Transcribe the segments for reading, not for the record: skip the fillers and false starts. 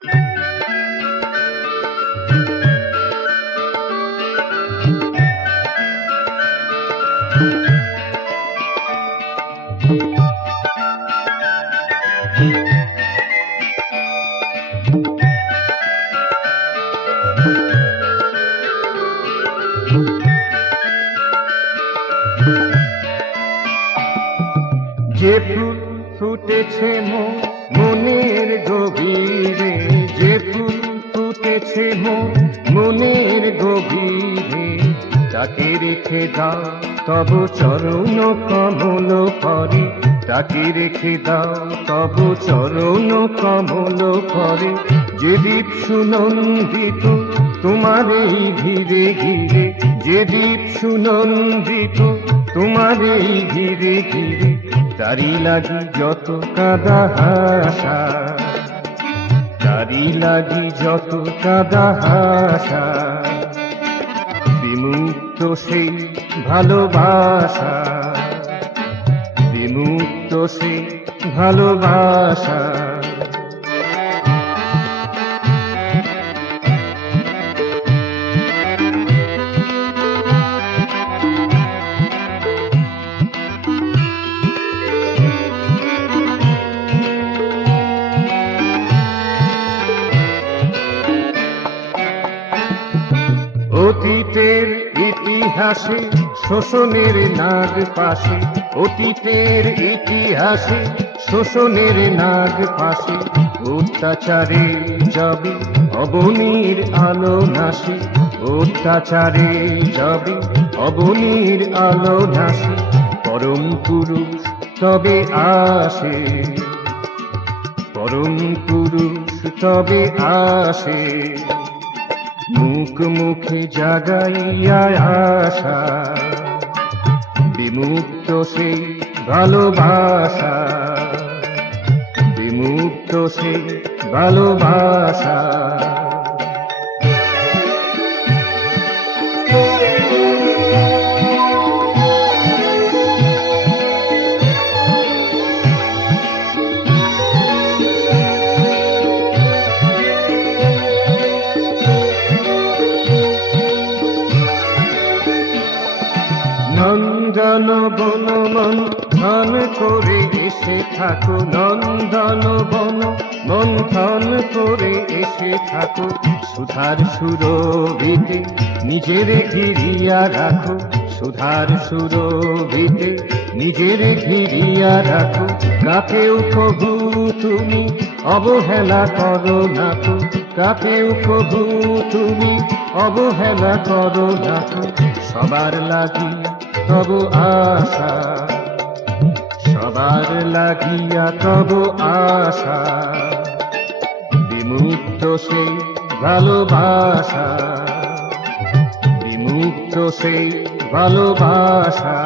যে ফুল ফুটেছে মনের গভীরে, যে ফুল ফুটেছে মনের গভীরে, তাকে রেখে দাও তব চরণ কমল করে, তাকে রেখে দাও তব চরণ কমল করে। যে দীপ সুনন্দিত তোমার এই ঘিরে ঘিরে, যে দীপ সুনন্দিত তোমার এই ঘিরে ঘিরে, তারি লাগি যত কাদা হাসা, তারি লাগি যত কাদা হাসা, বিমুক্ত সেই ভালোবাসা, বিমুক্ত সেই ভালোবাসা। অতীতের ইতিহাসে শোষণের নাগ পাশে, অতীতের ইতিহাসে শোষণের নাগ পাশে, অত্যাচারে যাবে অবনীর আলো নাশে, অত্যাচারে যাবে অবনীর আলো নাশে, পরম পুরুষ তবে আসে, পরম পুরুষ তবে আসে, মুখ মুখে জাগাইয়া আশা, বিমুক্ত সেই ভালোবাসা, বিমুক্ত সেই ভালোবাসা। নন্দন বন মন্থন করে এসে থাকো, নন্দন বন মন্থন করে এসে থাকো, সুধার সুরভিতে নিজের ঘিরিয়া রাখো, সুধার সুরভিতে নিজের ঘিরিয়া রাখো। কাকেও কবু তুমি অবহেলা করো না তো, কাকেও কবু তুমি অবহেলা করো না তো, সবার লাগি তব আশা, সবার লাগিয়া তব আশা, বিমুক্ত সেই ভালোবাসা, বিমুক্ত সেই ভালোবাসা।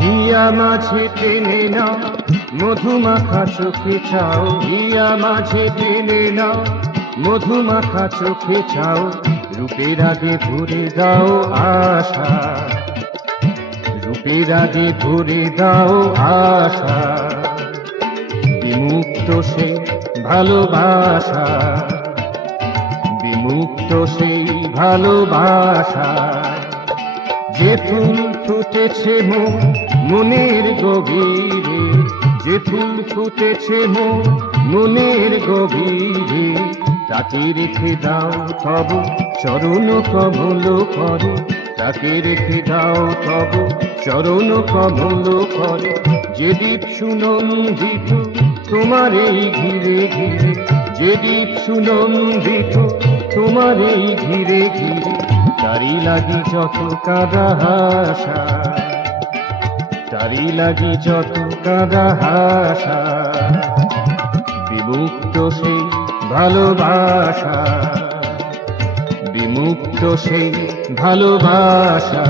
হিয়া মাঝে টেনে নাও মধুমাখা চোখে চাও, হিয়া মাঝে টেনে নাও মধুমাখা চোখে চাও, রূপের আগে ভরে দাও আশা, রূপের আগে ভরে দাও আশা, বিমুক্ত সেই ভালোবাসা, বিমুক্ত সেই ভালোবাসা। যে ফুল ফুটেছে মনের গভীরে, যে ফুল ফুটেছে মনের গভীরে, তাকে রেখে দাও তব চরণ কমল করে, তাকে রেখে দাও তব চরণ কমল করে। যে দীপ সুনন্দিত তোমার এই ঘিরে ঘিরে, যে দীপ সুনন্দিত তোমার এই ঘিরে ঘিরে, তারি লাগি যত কাদা হাসা, তারি লাগি যত কাদা হাসা, বিমুক্ত সেই ভালোবাসা, বিমুক্ত সেই ভালোবাসা।